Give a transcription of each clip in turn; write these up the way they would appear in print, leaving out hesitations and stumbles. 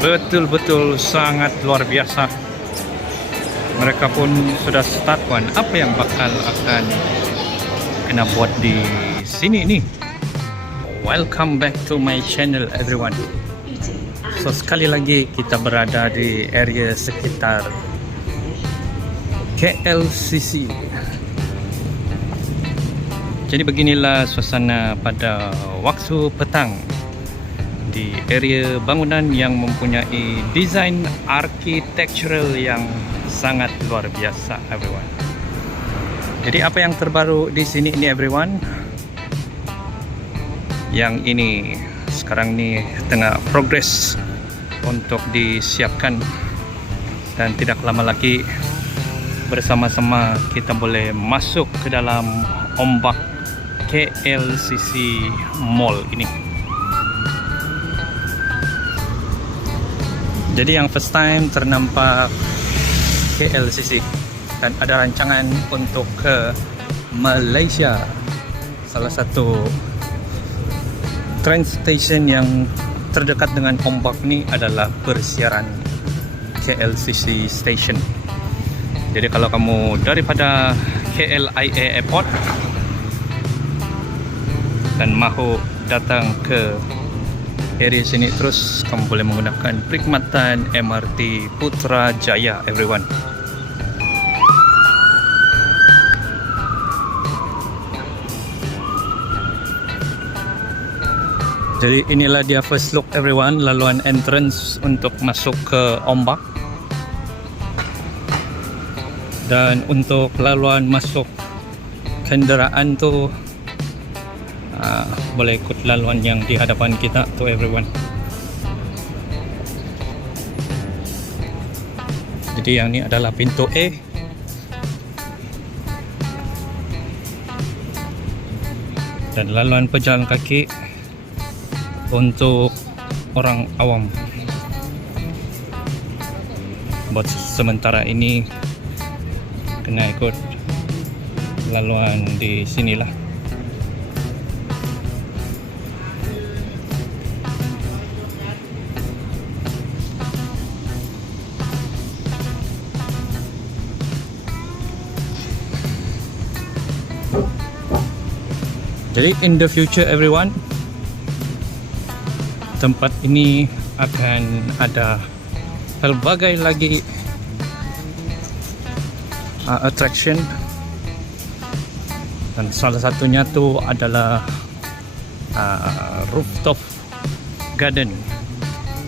Betul-betul sangat luar biasa. Mereka pun sudah start kan apa yang bakal akan kena buat di sini nih. Welcome back to my channel everyone. So sekali lagi kita berada di area sekitar KLCC. Jadi beginilah suasana pada waktu petang di area bangunan yang mempunyai desain architectural yang sangat luar biasa everyone. Jadi apa yang terbaru di sini ini everyone? Yang ini sekarang ni tengah progress untuk disiapkan, dan tidak lama lagi bersama-sama kita boleh masuk ke dalam ombak KLCC Mall ini. Jadi yang first time ternampak KLCC, dan ada rancangan untuk ke Malaysia. Salah satu train station yang terdekat dengan ombak ni adalah Persiaran KLCC Station. Jadi kalau kamu daripada KLIA Airport dan mahu datang ke area sini, terus kamu boleh menggunakan perkhidmatan MRT Putrajaya everyone. Jadi inilah dia first look everyone, laluan entrance untuk masuk ke ombak. Dan untuk laluan masuk kenderaan tu boleh ikut laluan yang di hadapan kita tu everyone. Jadi yang ni adalah pintu A. Dan laluan pejalan kaki untuk orang awam. Buat sementara ini kena ikut laluan di sinilah. Jadi in the future everyone, tempat ini akan ada pelbagai lagi attraction, dan salah satunya tu adalah rooftop garden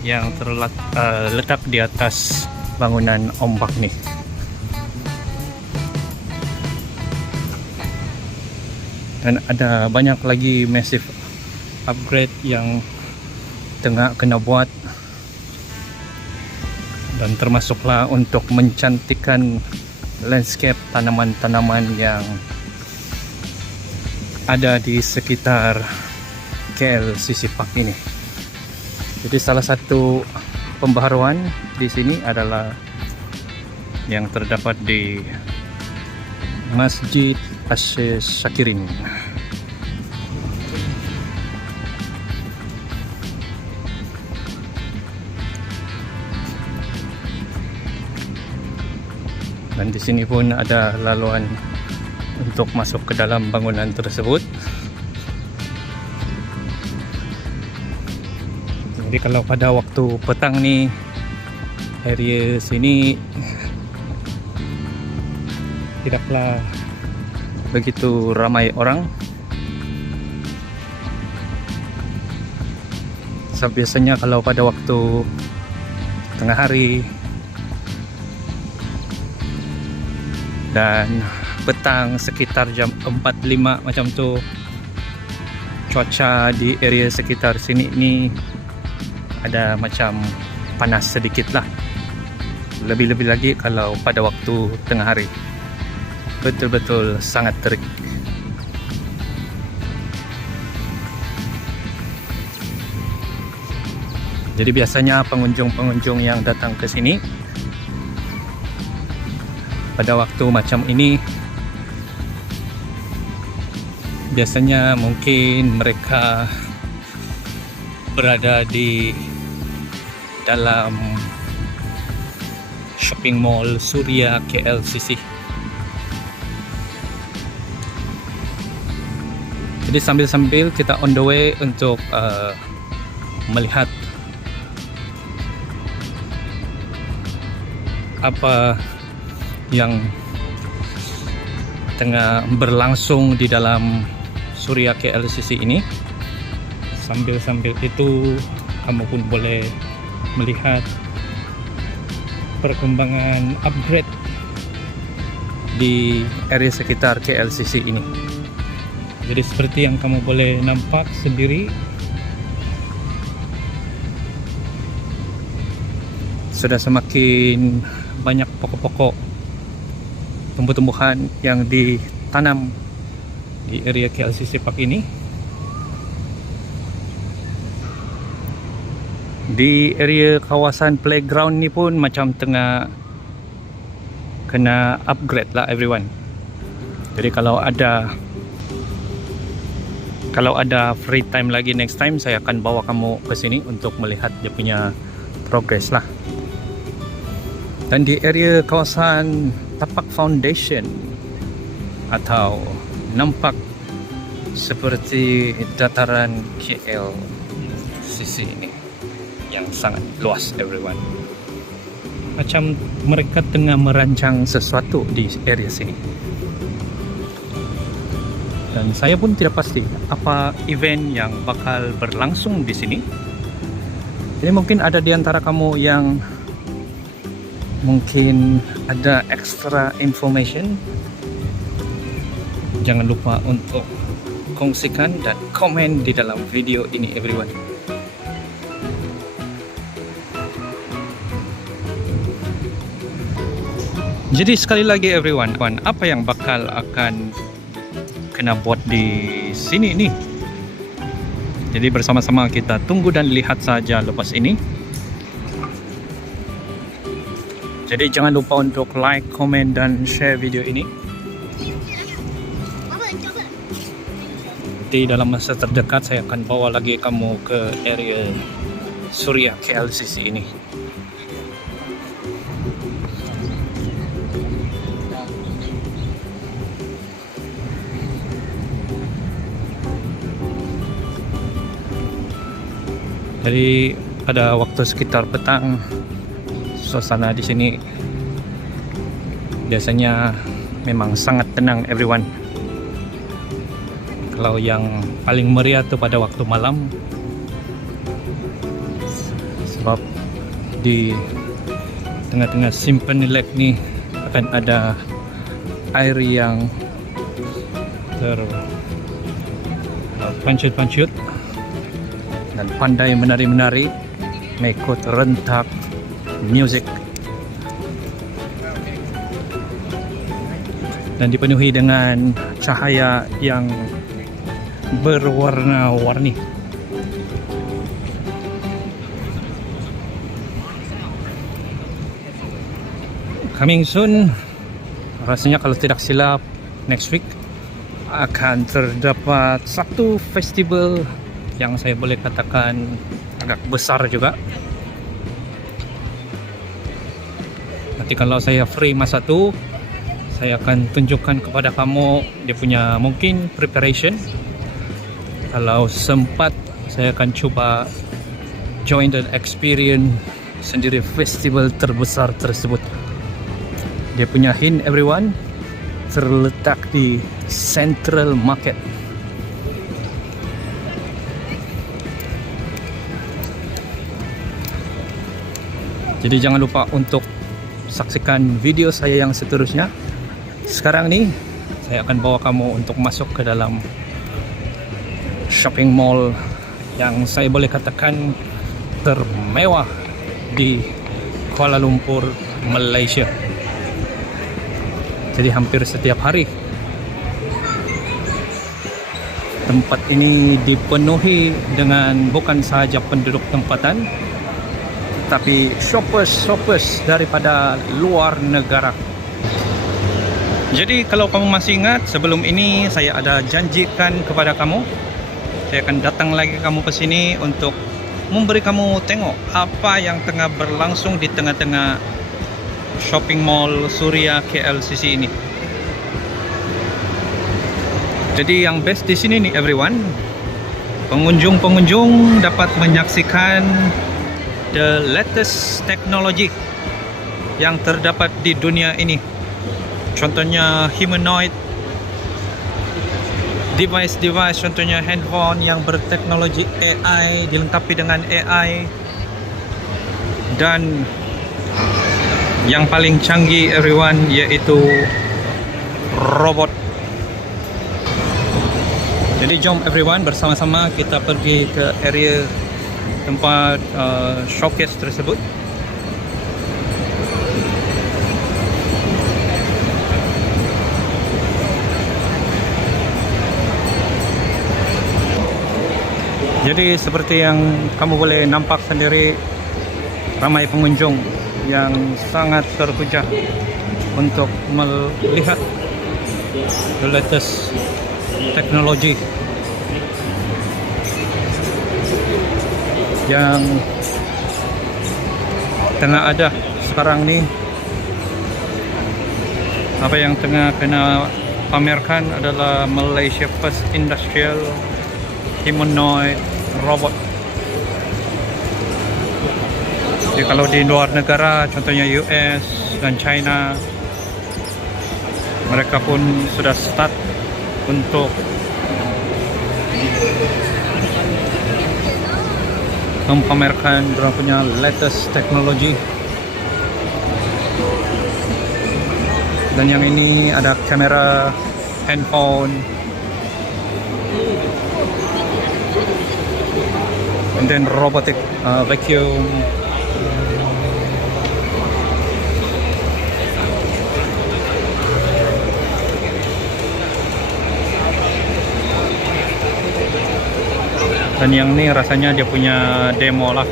yang terletak di atas bangunan ombak ni. Dan ada banyak lagi massive upgrade yang tengah kena buat, dan termasuklah untuk mencantikkan landscape tanaman-tanaman yang ada di sekitar KLCC Park ini. Jadi salah satu pembaharuan di sini adalah yang terdapat di Masjid Asy-Syakirin. Dan di sini pun ada laluan untuk masuk ke dalam bangunan tersebut. Jadi kalau pada waktu petang ni, area sini tidaklah begitu ramai orang. So, biasanya kalau pada waktu tengah hari dan petang sekitar jam 4-5 macam tu, cuaca di area sekitar sini ni ada macam panas sedikit lah. Lebih-lebih lagi kalau pada waktu tengah hari, betul-betul sangat terik. Jadi biasanya pengunjung-pengunjung yang datang ke sini pada waktu macam ini, biasanya mungkin mereka berada di dalam shopping mall Suria KLCC. Jadi sambil-sambil kita on the way untuk melihat apa yang tengah berlangsung di dalam Suria KLCC ini. Sambil-sambil itu kamu pun boleh melihat perkembangan upgrade di area sekitar KLCC ini. Jadi seperti yang kamu boleh nampak sendiri, sudah semakin banyak pokok-pokok tumbuh-tumbuhan yang ditanam di area KLCC Park ini. Di area kawasan playground ni pun macam tengah kena upgrade lah everyone. Jadi kalau ada free time lagi next time, saya akan bawa kamu ke sini untuk melihat dia punya progress lah. Dan di area kawasan tapak foundation, atau nampak seperti dataran KLCC ini yang sangat luas everyone. Macam mereka tengah merancang sesuatu di area sini. Dan saya pun tidak pasti apa event yang bakal berlangsung di sini. Jadi mungkin ada di antara kamu yang mungkin ada extra information, jangan lupa untuk kongsikan dan komen di dalam video ini everyone. Jadi sekali lagi everyone, apa yang bakal akan kena buat di sini nih? Jadi bersama-sama kita tunggu dan lihat saja lepas ini. Jadi jangan lupa untuk like, komen dan share video ini. Di dalam masa terdekat saya akan bawa lagi kamu ke area Suria KLCC ini. Jadi pada waktu sekitar petang, suasana di sini biasanya memang sangat tenang everyone. Kalau yang paling meriah itu pada waktu malam, sebab di tengah-tengah Symphony Lake nih akan ada air yang terpancut-pancut dan pandai menari-menari mengikut rentak music, dan dipenuhi dengan cahaya yang berwarna-warni. Coming soon, rasanya kalau tidak silap next week akan terdapat satu festival yang saya boleh katakan agak besar juga. Nanti kalau saya free masa itu, saya akan tunjukkan kepada kamu dia punya mungkin preparation. Kalau sempat, saya akan coba join dan experience sendiri festival terbesar tersebut. Dia punya hint everyone, terletak di Central Market. Jadi jangan lupa untuk saksikan video saya yang seterusnya. Sekarang nih saya akan bawa kamu untuk masuk ke dalam shopping mall yang saya boleh katakan termewah di Kuala Lumpur, Malaysia. Jadi hampir setiap hari tempat ini dipenuhi dengan bukan sahaja penduduk tempatan, tapi shoppers daripada luar negara. Jadi kalau kamu masih ingat, sebelum ini saya ada janjikan kepada kamu, saya akan datang lagi kamu ke sini untuk memberi kamu tengok apa yang tengah berlangsung di tengah-tengah shopping mall Suria KLCC ini. Jadi yang best di sini nih everyone, pengunjung-pengunjung dapat menyaksikan the latest technology yang terdapat di dunia ini. Contohnya humanoid device, contohnya handphone yang berteknologi AI, dilengkapi dengan AI, dan yang paling canggih everyone yaitu robot. Jadi jom everyone, bersama-sama kita pergi ke area tempat showcase tersebut. Jadi seperti yang kamu boleh nampak sendiri, ramai pengunjung yang sangat terhujah untuk melihat the latest teknologi yang tengah ada sekarang ni. Apa yang tengah kena pamerkan adalah Malaysia First Industrial Humanoid Robot. Jadi kalau di luar negara, contohnya US dan China, mereka pun sudah start untuk mempamerkan mereka punya latest teknologi. Dan yang ini ada kamera handphone, and then robotic vacuum. Dan yang ini rasanya dia punya demo lah,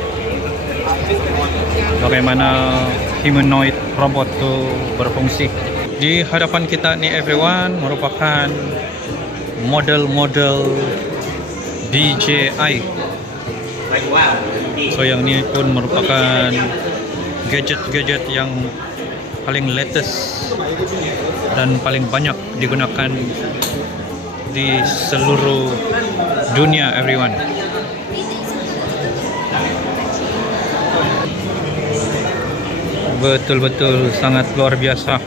bagaimana humanoid robot itu berfungsi. Di hadapan kita ni everyone merupakan model-model DJI. So yang ni pun merupakan gadget-gadget yang paling latest dan paling banyak digunakan di seluruh dunia everyone. Betul-betul sangat luar biasa.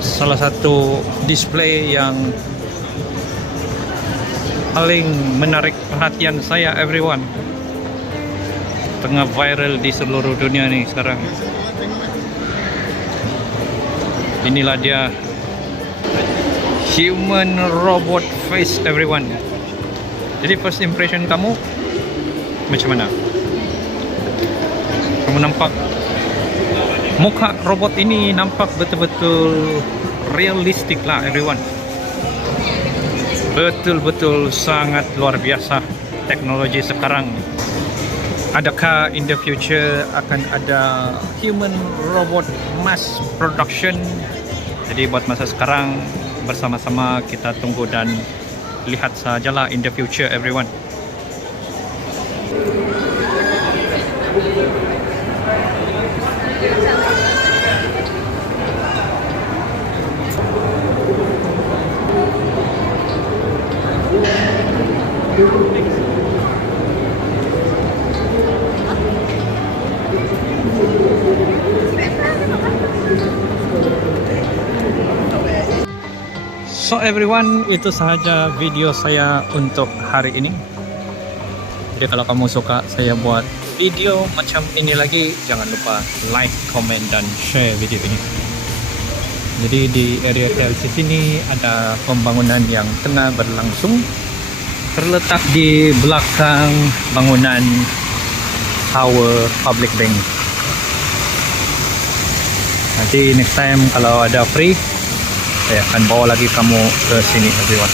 Salah satu display yang paling menarik perhatian saya everyone, tengah viral di seluruh dunia nih sekarang. Inilah dia, human robot face everyone. Jadi first impression kamu macam mana? Kamu nampak muka robot ini nampak betul-betul realistik lah everyone. Betul-betul sangat luar biasa teknologi sekarang. Adakah in the future akan ada human robot mass production? Jadi buat masa sekarang, bersama-sama kita tunggu dan lihat sajalah in the future everyone. So everyone, itu sahaja video saya untuk hari ini. Jadi kalau kamu suka saya buat video macam ini lagi, jangan lupa like, comment, dan share video ini. Jadi di area KLCC ini ada pembangunan yang tengah berlangsung, terletak di belakang bangunan Tower Public Bank. Nanti next time kalau ada free, saya akan bawa lagi kamu ke sini everyone.